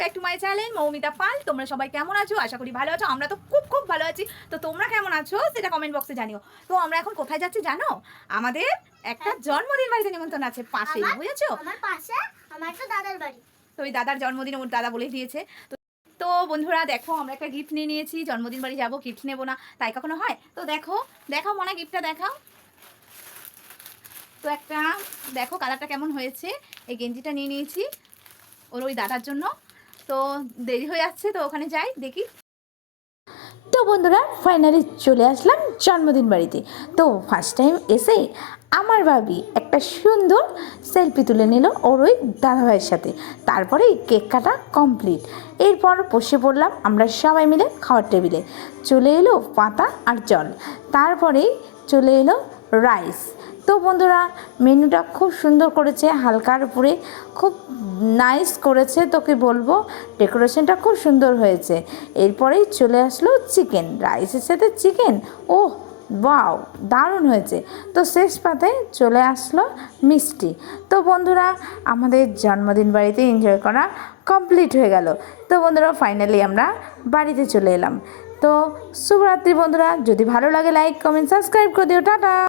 Back to my channel Moumita Pal. তোমরা সবাই কেমন আছো? আশা করি ভালো আছো। আমরা তো খুব খুব ভালো আছি। তো তোমরা কেমন আছো? সেটা কমেন্ট বক্সে জানিও। তো আমরা এখন কোথায় যাচ্ছি জানো? আমাদের একটা জন্মদিন বাড়িতে নিমন্ত্রণ আছে। পাশে বুঝেছ? আমার পাশে আমার একটা দাদার বাড়ি। তো ওই দাদার জন্মদিন ওর দাদা বলে দিয়েছে। তো তো বন্ধুরা দেখো আমরা একটা গিফট নিয়ে নিয়েছি। জন্মদিন বাড়ি যাব গিফট নেব না। তাই কখনো হয়? তো দেখো দেখাও মনে গিফটটা দেখাও। তো একটা দেখো কালারটা কেমন হয়েছে? এই গেঞ্জিটা নিয়ে নিয়েছি। ওর ওই দাদার জন্য। তো দেরি হয়ে যাচ্ছে, তো ওখানে যাই, দেখি। তো বন্ধুরা ফাইনালি চলে আসলাম জন্মদিন বাড়িতে। তো ফার্স্ট টাইম এসে আমার ভাবি একটা সুন্দর সেলফি তুলে নিল ওর ওই দাদাভাইয়ের সাথে। তারপরে কেক কাটা কমপ্লিট এরপর বসে পড়লাম আমরা সবাই মিলে খাওয়ার টেবিলে। চলে এলো পাতা আর জল। তারপরে চলে এলো রাইস তো বন্ধুরা মেনুটা খুব সুন্দর করেছে, হালকার উপরে খুব নাইস করেছে তোকে বলব ডেকোরেশনটা খুব সুন্দর হয়েছে। এরপরেই চলে আসলো চিকেন রাইসের সাথে চিকেন ও বাও দারুণ হয়েছে। তো শেষ পাতে চলে আসলো মিষ্টি। তো বন্ধুরা, আমাদের জন্মদিন বাড়িতে এনজয় করা কমপ্লিট হয়ে গেল। তো বন্ধুরা ফাইনালি আমরা বাড়িতে চলে এলাম। তো শুভরাত্রি বন্ধুরা, যদি ভালো লাগে লাইক কমেন্ট সাবস্ক্রাইব করে দিও, টাটা!